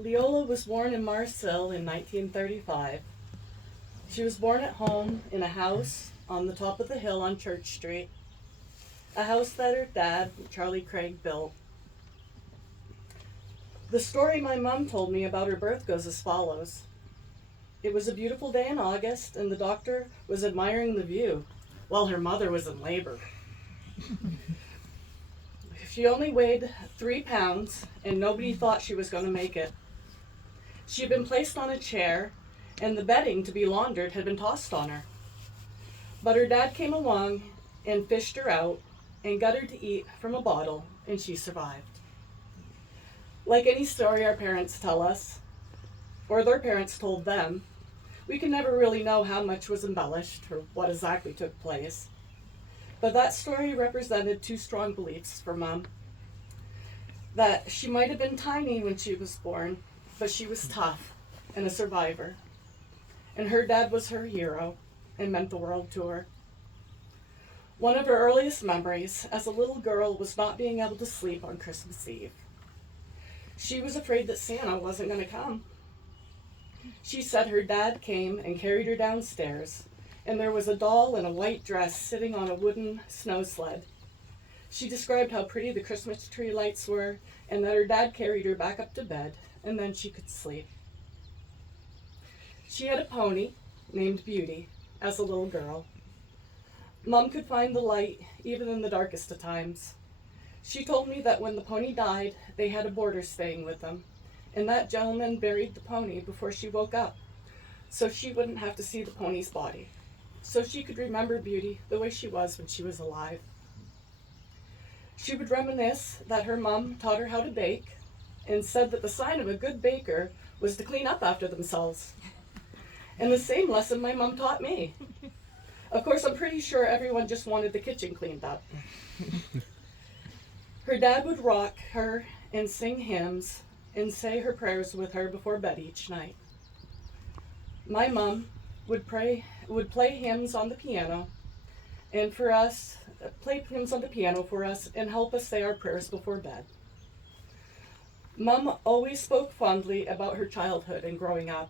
Leola was born in Marseille in 1935. She was born at home in a house on the top of the hill on Church Street, a house that her dad, Charlie Craig, built. The story my mom told me about her birth goes as follows. It was a beautiful day in August, and the doctor was admiring the view while her mother was in labor. She only weighed 3 pounds, and nobody thought she was going to make it. She had been placed on a chair, and the bedding to be laundered had been tossed on her. But her dad came along and fished her out and got her to eat from a bottle, and she survived. Like any story our parents tell us, or their parents told them, we can never really know how much was embellished or what exactly took place. But that story represented 2 strong beliefs for Mom. That she might have been tiny when she was born, but she was tough and a survivor. And her dad was her hero and meant the world to her. One of her earliest memories as a little girl was not being able to sleep on Christmas Eve. She was afraid that Santa wasn't going to come. She said her dad came and carried her downstairs, and there was a doll in a white dress sitting on a wooden snow sled. She described how pretty the Christmas tree lights were, and that her dad carried her back up to bed, and then she could sleep. She had a pony named Beauty as a little girl. Mom could find the light even in the darkest of times. She told me that when the pony died, they had a boarder staying with them, and that gentleman buried the pony before she woke up, so she wouldn't have to see the pony's body, so she could remember Beauty the way she was when she was alive. She would reminisce that her mom taught her how to bake and said that the sign of a good baker was to clean up after themselves. And the same lesson my mom taught me. Of course, I'm pretty sure everyone just wanted the kitchen cleaned up. Her dad would rock her and sing hymns and say her prayers with her before bed each night. My mom would play hymns on the piano, and play hymns on the piano for us and help us say our prayers before bed. Mom always spoke fondly about her childhood and growing up.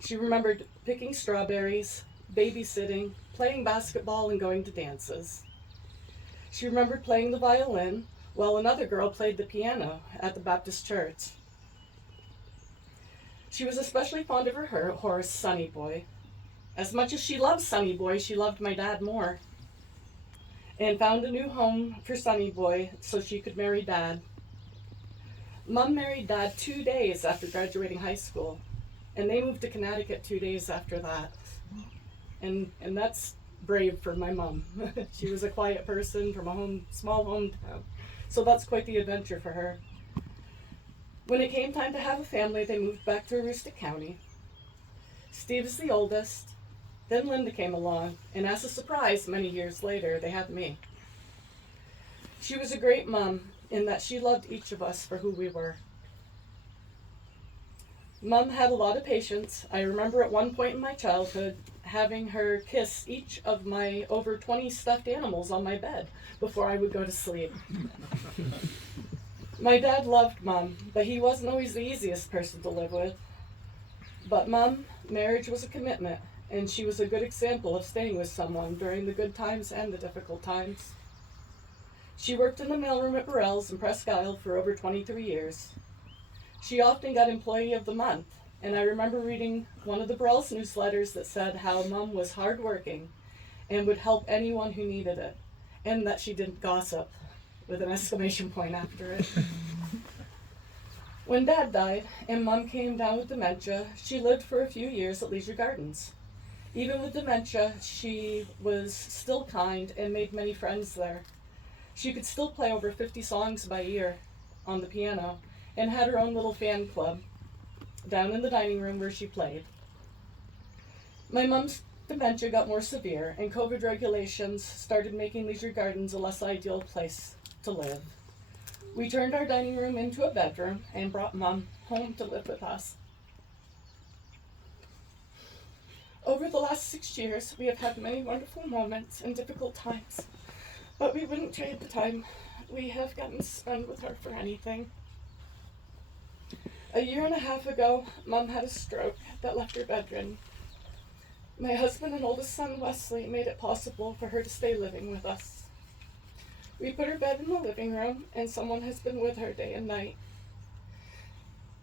She remembered picking strawberries, babysitting, playing basketball, and going to dances. She remembered playing the violin while another girl played the piano at the Baptist church. She was especially fond of her horse, Sonny Boy. As much as she loved Sonny Boy, she loved my dad more, and found a new home for Sonny Boy so she could marry Dad. Mom married Dad 2 days after graduating high school, and they moved to Connecticut 2 days after that. And that's brave for my mom. She was a quiet person from a small hometown, so that's quite the adventure for her. When it came time to have a family, they moved back to Aroostook County. Steve is the oldest. Then Linda came along, and as a surprise, many years later, they had me. She was a great mom in that she loved each of us for who we were. Mom had a lot of patience. I remember at one point in my childhood having her kiss each of my over 20 stuffed animals on my bed before I would go to sleep. My dad loved Mom, but he wasn't always the easiest person to live with. But Mom, marriage was a commitment, and she was a good example of staying with someone during the good times and the difficult times. She worked in the mailroom at Burrell's in Presque Isle for over 23 years. She often got Employee of the Month, and I remember reading one of the Burrell's newsletters that said how Mom was hardworking and would help anyone who needed it, and that she didn't gossip, with an exclamation point after it. When Dad died and Mom came down with dementia, she lived for a few years at Leisure Gardens. Even with dementia, she was still kind and made many friends there. She could still play over 50 songs by ear on the piano and had her own little fan club down in the dining room where she played. My mom's dementia got more severe, and COVID regulations started making Leisure Gardens a less ideal place to live. We turned our dining room into a bedroom and brought Mom home to live with us. Over the last 6 years, we have had many wonderful moments and difficult times, but we wouldn't trade the time we have gotten to spend with her for anything. A year and a half ago, Mom had a stroke that left her bedridden. My husband and oldest son, Wesley, made it possible for her to stay living with us. We put her bed in the living room, and someone has been with her day and night.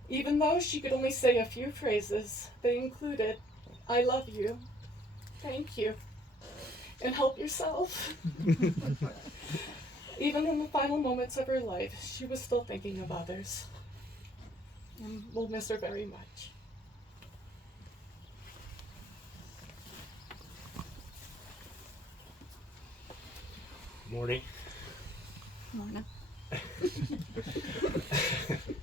Even though she could only say a few phrases, they included, "I love you," "Thank you," and "Help yourself." Even in the final moments of her life, she was still thinking of others. And we'll miss her very much. Morning. Morning.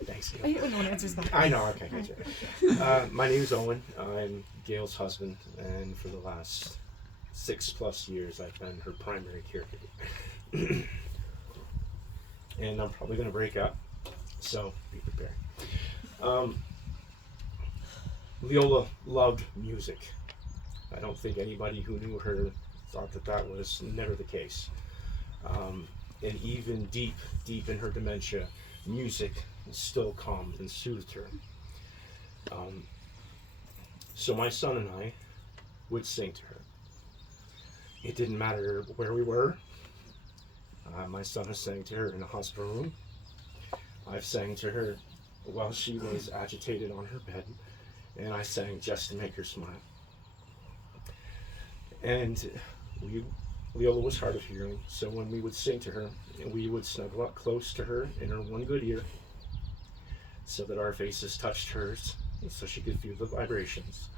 Thanks, Gail. I hate when no one answers back. I know, okay, gotcha. My name is Owen. I'm Gail's husband, and for the last 6+ years, I've been her primary caregiver. And I'm probably going to break up, so be prepared. Leola loved music. I don't think anybody who knew her thought that was never the case. And even deep in her dementia, music still calmed and soothed her. So my son and I would sing to her. It didn't matter where we were. My son has sang to her in a hospital room. I've sang to her while she was agitated on her bed, and I sang just to make her smile. And Leola was hard of hearing, so when we would sing to her, we would snuggle up close to her in her one good ear so that our faces touched hers so she could feel the vibrations,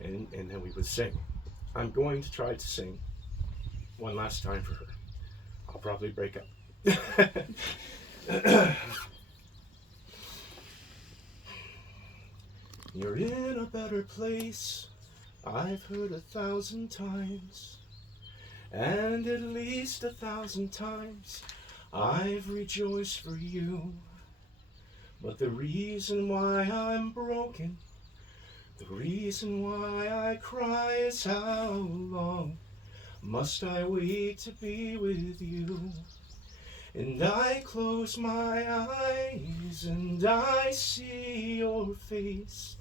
and then we would sing. I'm going to try to sing one last time for her. I'll probably break up. You're in a better place, I've heard 1,000 times. And at least 1,000 times I've rejoiced for you. But the reason why I'm broken, the reason why I cry is how long must I wait to be with you? And I close my eyes and I see your face.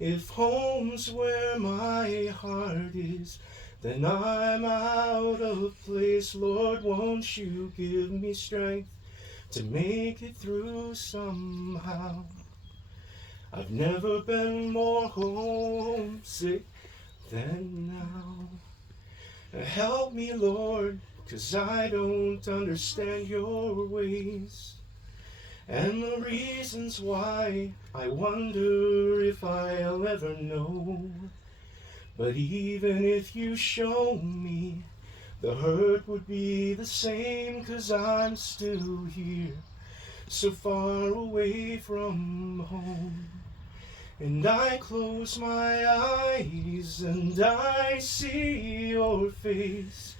If home's where my heart is, then I'm out of place. Lord, won't you give me strength to make it through somehow? I've never been more homesick than now. Help me, Lord, 'cause I don't understand your ways. And the reasons why, I wonder if I'll ever know. But even if you show me, the hurt would be the same, 'cause I'm still here, so far away from home. And I close my eyes and I see your face.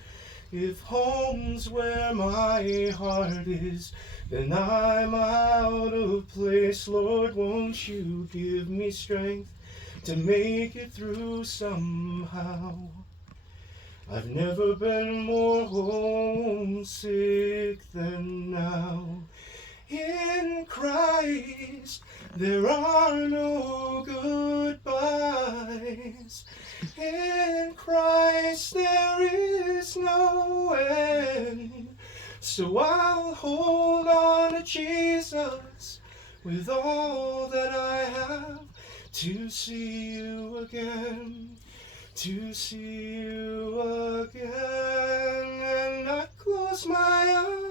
If home's where my heart is, then I'm out of place. Lord, won't you give me strength to make it through somehow? I've never been more homesick than now. In Christ, there are no goodbyes. In Christ, there is no end. So I'll hold on to Jesus with all that I have, to see you again, to see you again. And I close my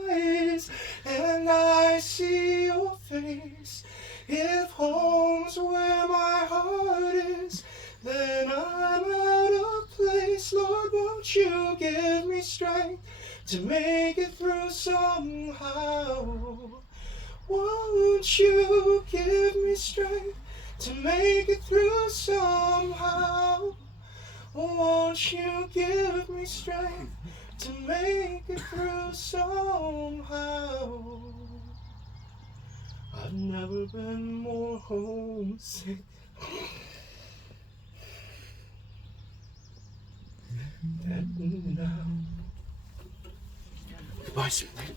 eyes and I see your face. If home's where my heart is, then I'm out of place. Lord, won't you give me strength to make it through somehow? Won't you give me strength to make it through somehow? Won't you give me strength to make it through somehow? I've never been more homesick than now. Goodbye, sweetie.